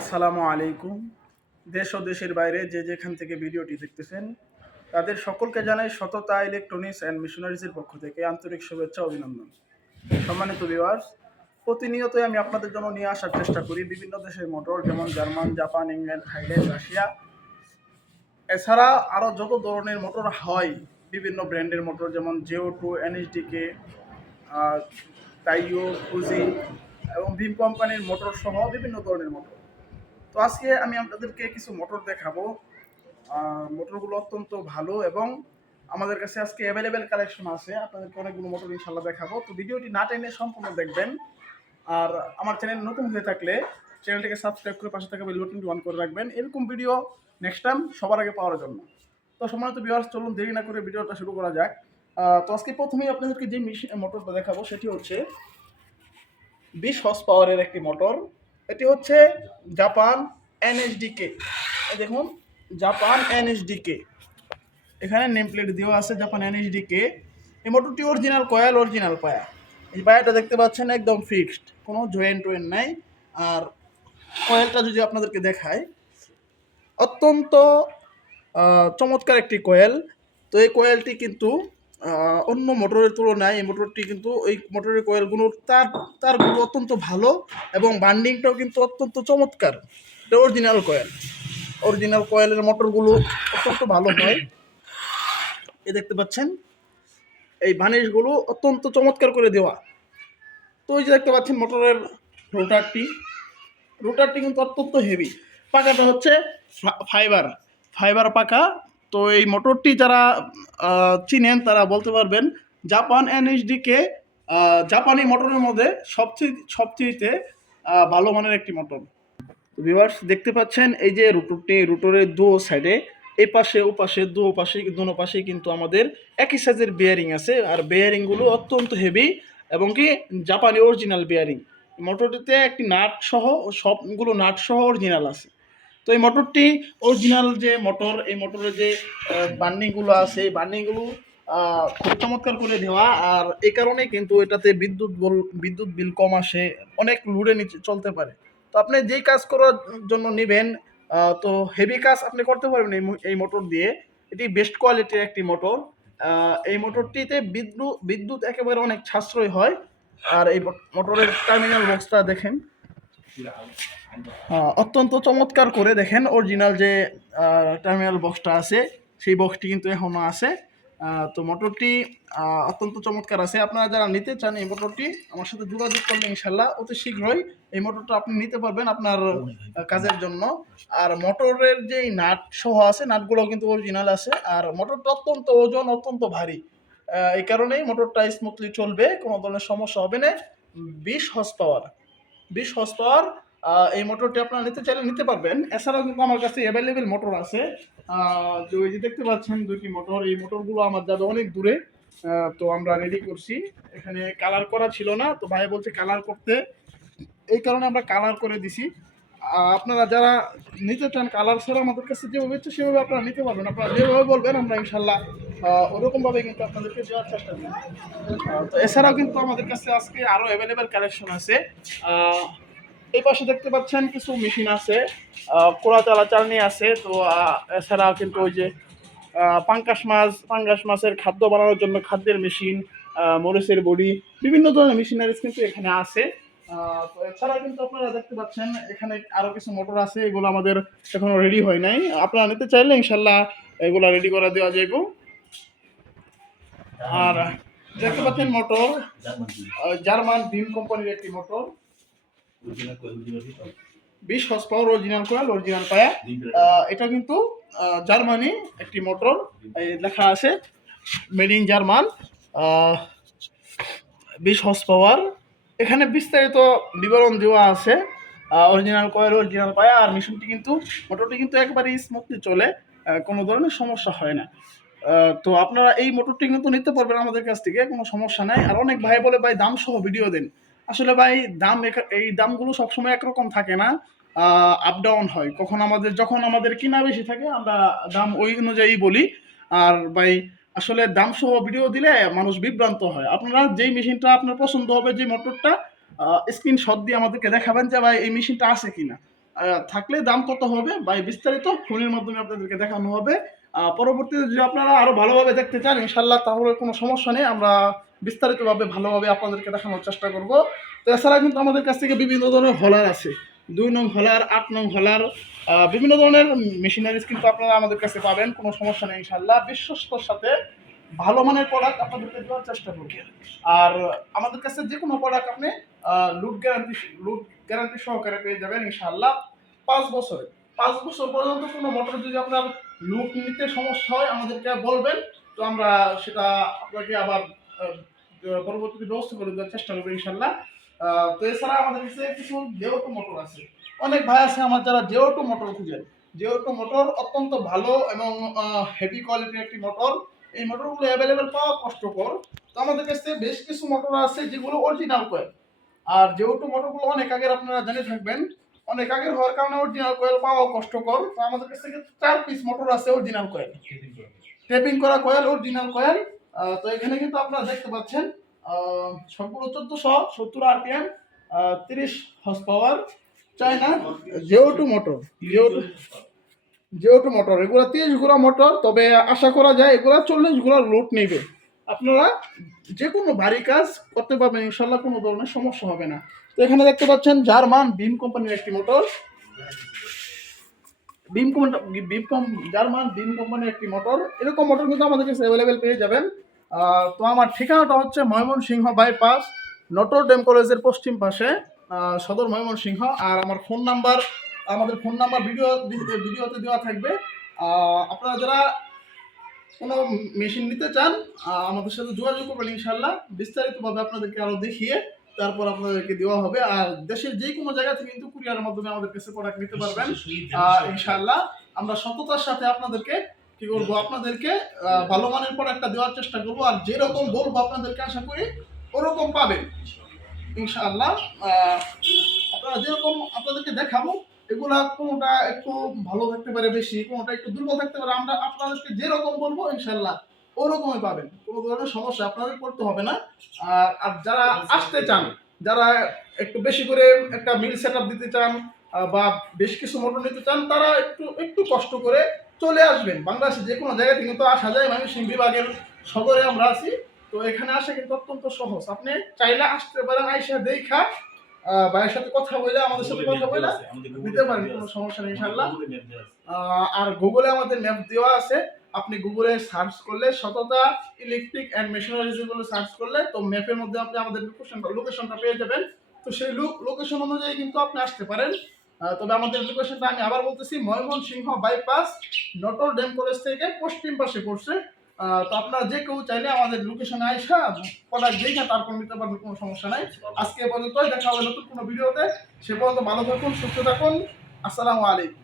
আসসালামু আলাইকুম। দেশ ও দেশের বাইরে যে যেখান থেকে ভিডিওটি দেখতেছেন তাদের সকলকে জানাই সততা ইলেকট্রনিক্স অ্যান্ড মিশনারিজের পক্ষ থেকে আন্তরিক শুভেচ্ছা ও অভিনন্দন। সম্মানিত ভিউয়ার্স, প্রতিনিয়তই আমি আপনাদের জন্য নিয়ে আসার চেষ্টা করি বিভিন্ন দেশের মোটর, যেমন German, Japan, England, Thailand, Russia. এছাড়া আরও যত ধরনের মোটর হয়, বিভিন্ন ব্র্যান্ডের মোটর, যেমন JO2, NHDK, তাইও, ফুজি এবং ভিম কোম্পানির মোটর সহ বিভিন্ন ধরনের মোটর। তো আজকে আমি আপনাদেরকে কিছু মোটর দেখাবো। মোটরগুলো অত্যন্ত ভালো এবং আমাদের কাছে আজকে অ্যাভেলেবেল কালেকশন আছে। আপনাদেরকে অনেকগুলো মোটর ইনশাল্লাহ দেখাবো। তো ভিডিওটি না টেনে সম্পূর্ণ দেখবেন। আর আমার চ্যানেল নতুন হয়ে থাকলে চ্যানেলটিকে সাবস্ক্রাইব করে পাশে থাকা বেল বাটনটি অন করে রাখবেন, এরকম ভিডিও নেক্সট টাইম সবার আগে পাওয়ার জন্য। তো সম্মানিত ভিউয়ার্স, চলুন দেরি না করে ভিডিওটা শুরু করা যাক। তো আজকে প্রথমেই আপনাদেরকে যে মোটরটা দেখাবো সেটি হচ্ছে 20 হর্স পাওয়ারের একটি মোটর। এটি হচ্ছে জাপান NHDK। দেখুন, জাপান NHDK, এখানে নেম প্লেট দেওয়া আছে জাপান NHDK। এই মোটরটি অরিজিনাল কয়েল, অরিজিনাল পায়া। এই পায়াটা দেখতে পাচ্ছেন একদম ফিক্সড, কোনো জয়েন্ট টোয়েন্ট নাই। আর কয়েলটা যদি আপনাদেরকে দেখায়, অত্যন্ত চমৎকার একটি কয়েল। তো এই কয়েলটি কিন্তু অন্য মোটরের তুলনায় এই মোটরটি কিন্তু ওই মোটরের কয়েলগুলোর তারগুলো অত্যন্ত ভালো এবং বান্ডিংটাও কিন্তু অত্যন্ত চমৎকার। এটা অরিজিনাল কয়েল, অরিজিনাল কয়েলের মোটরগুলো অত্যন্ত ভালো হয়। এ দেখতে পাচ্ছেন এই বানিশগুলো অত্যন্ত চমৎকার করে দেওয়া। তো ওই যে দেখতে পাচ্ছেন মোটরের রোটারটি, রোটারটি কিন্তু অত্যন্ত হেভি। পাকাটা হচ্ছে ফাইবার ফাইবার পাকা। তো এই মোটরটি যারা চিনেন তারা বলতে পারবেন জাপান NHDK জাপানি মোটরের মধ্যে সবচেয়ে ভালো মানের একটি মোটর। ভিউয়ার্স, দেখতে পাচ্ছেন এই যে রুটরটি, রুটরের দু সাইডে এই পাশে ও পাশে দোনো পাশে কিন্তু আমাদের একই সাইজের বেয়ারিং আছে। আর বেয়ারিংগুলো অত্যন্ত হেভি এবং কি জাপানি অরিজিনাল বেয়ারিং। মোটরটিতে একটি নাট সহ, সবগুলো নাট সহ অরিজিনাল আছে। তো এই মোটরটি অরিজিনাল যে মোটর, এই মোটরের যে বান্ডিংগুলো আছে, এই বান্ডিংগুলো খুব চমৎকার করে দেওয়া। আর এই কারণে কিন্তু এটাতে বিদ্যুৎ বিল কম আসে, অনেক লোডে নিচে চলতে পারে। তো আপনি যেই কাজ করার জন্য নেবেন, তো হেভি কাজ আপনি করতে পারবেন এই মোটর দিয়ে। এটি বেস্ট কোয়ালিটির একটি মোটর। এই মোটরটিতে বিদ্যুৎ একেবারে অনেক সাশ্রয় হয়। আর এই মোটরের টার্মিনাল বক্সটা দেখেন, অত্যন্ত চমৎকার করে দেখেন। অরিজিনাল যে টার্মিনাল বক্সটা আছে সেই বক্সটি কিন্তু এখনও আছে। তো মোটরটি অত্যন্ত চমৎকার আছে। আপনারা যারা নিতে চান এই মোটরটি, আমার সাথে যোগাযোগ করলে ইনশাল্লাহ অতি শীঘ্রই এই মোটরটা আপনি নিতে পারবেন আপনার কাজের জন্য। আর মোটরের যে নাট সহ আছে, নাটগুলো কিন্তু অরিজিনাল আছে। আর মোটরটা অত্যন্ত ওজন, অত্যন্ত ভারী। এই কারণেই মোটরটা স্মুথলি চলবে, কোনো ধরনের সমস্যা হবে না। 20 হর্স পাওয়ার, 20 হর্স পাওয়ার এই মোটরটি আপনারা নিতে চাইলে নিতে পারবেন। এছাড়াও কিন্তু আমার কাছে অ্যাভেলেবেল মোটর আছে। যে ওই যে দেখতে পাচ্ছেন দুটি মোটর, এই মোটরগুলো আমার যাবে অনেক দূরে। তো আমরা রেডি করছি। এখানে কালার করা ছিল না, তো ভাই বলছে কালার করতে, এই কারণে আমরা কালার করে দিছি। আপনারা যারা নিতে চান কালার ছাড়া, আমাদের কাছে যেভাবে ইচ্ছে সেভাবে আপনারা নিতে পারবেন। আপনারা যেভাবে বলবেন আমরা ইনশাল্লাহ ওরকমভাবে কিন্তু আপনাদেরকে দেওয়ার চেষ্টা করি। তো এছাড়াও কিন্তু আমাদের কাছে আজকে আরও অ্যাভেলেবেল কালেকশন আছে। এই পাশে দেখতে পাচ্ছেন কিছু মেশিন আছে, কোড়া চালনি আছে। তো এছাড়াও কিন্তু ওই যে পাঙ্গাস মাছের খাদ্য বানানোর জন্য খাদ্যের মেশিন, মরিচের বড়ি, বিভিন্ন ধরনের মেশিনারিজ কিন্তু এখানে আছে। তো এছাড়া কিন্তু আপনারা দেখতে পাচ্ছেন এখানে আরো কিছু মোটর আছে, এগুলো আমাদের এখনো রেডি হয় নাই। আপনারা নিতে চাইলে ইনশাল্লাহ এগুলো রেডি করে দেওয়া যাইব। আর দেখতে পাচ্ছেন মোটর জার্মান ভিম কোম্পানির একটি motor, 20 horse power, original coil, original পায়া। এটা কিন্তু জার্মানি একটি মোটর, লেখা আছে made in German, 20 horse power. এখানে বিস্তারিত বিবরণ দেওয়া আছে, অরিজিনাল কয়েল, অরিজিনাল পায়া। আর মেশিনটি কিন্তু, মোটরটি কিন্তু একবারে স্মুথলি চলে, কোনো ধরনের সমস্যা হয় না। তো আপনারা এই মোটরটি কিন্তু নিতে পারবেন আমাদের কাছ থেকে, কোনো সমস্যা নাই। আর অনেক ভাই বলে ভাই দাম সহ ভিডিও দেন। আসলে ভাই এই দামগুলো সবসময় একরকম থাকে না, আপ ডাউন হয়। যখন আমাদের কিনা বেশি থাকে আমরা দাম ওই অনুযায়ী বলি। আর ভাই আসলে দাম সহ ভিডিও দিলে মানুষ বিভ্রান্ত হয়। আপনারা যেই মেশিনটা আপনার পছন্দ হবে, যে মোটরটা, স্ক্রিনশট দিয়ে আমাদেরকে দেখাবেন যে ভাই এই মেশিনটা আছে কিনা। থাকলে দাম কত হবে বা বিস্তারিত ফোনের মাধ্যমে আপনাদেরকে দেখানো হবে। পরবর্তীতে যদি আপনারা আরো ভালোভাবে দেখতে চান ইনশাল্লাহ তাহলে কোনো সমস্যা নেই, আমরা বিস্তারিতভাবে ভালোভাবে আপনাদেরকে দেখানোর চেষ্টা করব। তো এছাড়া কিন্তু আমাদের কাছ থেকে বিভিন্ন ধরনের হলার আছে, 2 নং হলার, 8 নং হলার, বিভিন্ন ধরনের মেশিনারিজ কিন্তু আপনারা আমাদের কাছে পাবেন, কোনো সমস্যা নেই ইনশাল্লাহ। বিশ্বস্তর সাথে ভালো মানের প্রোডাক্ট আপনাদেরকে দেওয়ার চেষ্টা করব। আর আমাদের কাছে যে কোনো প্রোডাক্ট আপনি লুট গ্যারান্টি সহকারে পেয়ে যাবেন ইনশাআল্লাহ 5 বছরে। 5 বছর পর্যন্ত কোনো মোটর যদি আপনার লুট নিতে সমস্যা হয় আমাদেরকে বলবেন, তো আমরা সেটা আপনাকে আবার পরবর্তীতে ব্যবস্থা করে দেওয়ার চেষ্টা করবো ইনশাল্লাহ। তো এছাড়া আমাদের কাছে কিছু যেহেতু মোটর আছে, অনেক ভাই আছে আমার যারা যেহেতু মোটর খুঁজেন। যেহেতু মোটর অত্যন্ত ভালো এবং হেভি কোয়ালিটির একটি মোটর। এই মোটরগুলো অ্যাভেলেবেল পাওয়া কষ্টকর। তো আমাদের কাছে বেশ কিছু মোটর আছে যেগুলো অরিজিনাল কয়েল। আর যেহেতু মোটরগুলো অনেক আগের আপনারা জেনে থাকবেন, অনেক আগের হওয়ার কারণে অরিজিনাল কয়েল পাওয়া কষ্টকর। তো আমাদের কাছ থেকে 4 পিস মোটর আছে অরিজিনাল কয়েল, টেপিং করা কয়েল, অরিজিনাল কয়েল। তো এখানে কিন্তু আপনারা দেখতে পাচ্ছেন সবগুলো 1470 আরপিএম, 30 হর্স পাওয়ার, চায়না যেহেতু মোটর, যেহেতু মোটর এগুলো 30 ঘোড়া মোটর, তবে আশা করা যায় এগুলো 40 ঘোড়া লোড নেবে। আপনারা যে কোনো ভারী কাজ করতে পারবেন ইনশাল্লাহ, কোনো ধরনের সমস্যা হবে না। তো এখানে দেখতে পাচ্ছেন জার্মান বিম কোম্পানির একটি মোটর, জার্মান বিম কোম্পানির একটি মোটর। এরকম মোটর কিন্তু আমাদের কাছে অ্যাভেলেবেল পেয়ে যাবেন। তো আমার ঠিকানাটা হচ্ছে ময়মনসিংহ বাইপাস, নটর ডেম কলেজের পশ্চিম পাশে, সদর ময়মনসিংহ। আর আমার ফোন নাম্বার, আমাদের ফোন নাম্বার ভিডিওতে দেওয়া থাকবে। আপনারা যারা কোনো মেশিন নিতে চান আমাদের সাথে যোগাযোগ করবেন ইনশাল্লাহ, বিস্তারিতভাবে আপনাদেরকে আরো দেখিয়ে তারপর আপনাদেরকে দেওয়া হবে। আর দেশের যে কোনো জায়গা থেকে কিন্তু কুরিয়ারের মাধ্যমে আমাদের কাছে প্রোডাক্ট নিতে পারবেন ইনশাল্লাহ। আমরা সততার সাথে আপনাদেরকে কি করবো, আপনাদেরকে ভালো মানের প্রোডাক্টটা দেওয়ার চেষ্টা করবো। আর যেরকম বলবো আপনাদেরকে আশা করি ওরকম পাবেন ইনশাআল্লাহ। আপনারা যেরকম আপনাদেরকে দেখাবো এগুলা কোনোটা একটু ভালো থাকতে পারে বেশি, কোনোটা একটু দুর্বল থাকতে পারে, আমরা আপনাদেরকে যেরকম বলবো ইনশাআল্লাহ ওরকমই পাবেন, কোনো ধরনের সমস্যা আপনাদের করতে হবে না। আর যারা আসতে চান, যারা একটু বেশি করে একটা মিল সেট আপ দিতে চান বা বেশ কিছু মোটর নিতে চান, তারা একটু একটু কষ্ট করে চলে আসবেন। বাংলাদেশে যে কোনো জায়গা থেকে কিন্তু আসা যায়, ময়মনসিংহ বিভাগের সদরে আমরা আছি। তো এখানে আসা কিন্তু অত্যন্ত সহজ, আপনি চাইলে আসতে পারেন, আইসা দেখা ভাইয়ের সাথে কথা বলে, আমাদের সাথে কথা বলে দিতে পারেন, কোনো সমস্যা নেই ইনশাআল্লাহ। আর গুগলে আমাদের ম্যাপ দেওয়া আছে, আপনি গুগলে সার্চ করলে সততা ইলেকট্রিক অ্যান্ড মেশিনারিজ বলে সার্চ করলে তো ম্যাপের মধ্যে আপনি আমাদের লোকেশনটা পেয়ে যাবেন। তো সেই লোকেশন অনুযায়ী কিন্তু আপনি আসতে পারেন। তবে আমাদের লোকেশনটা আমি আবার বলতেছি, Mymensingh bypass, Notre Dame college থেকে পশ্চিম পাশে পড়ছে। তো আপনারা যে কেউ চাইলে আমাদের লোকেশনে আইসা প্রোডাক্ট দেখে তারপর নিতে পারবেন, কোনো সমস্যা নাই। আজকে পর্যন্ত দেখা হবে নতুন কোনো ভিডিওতে। সে পর্যন্ত ভালো থাকুন, সুস্থ থাকুন। আসসালামু আলাইকুম।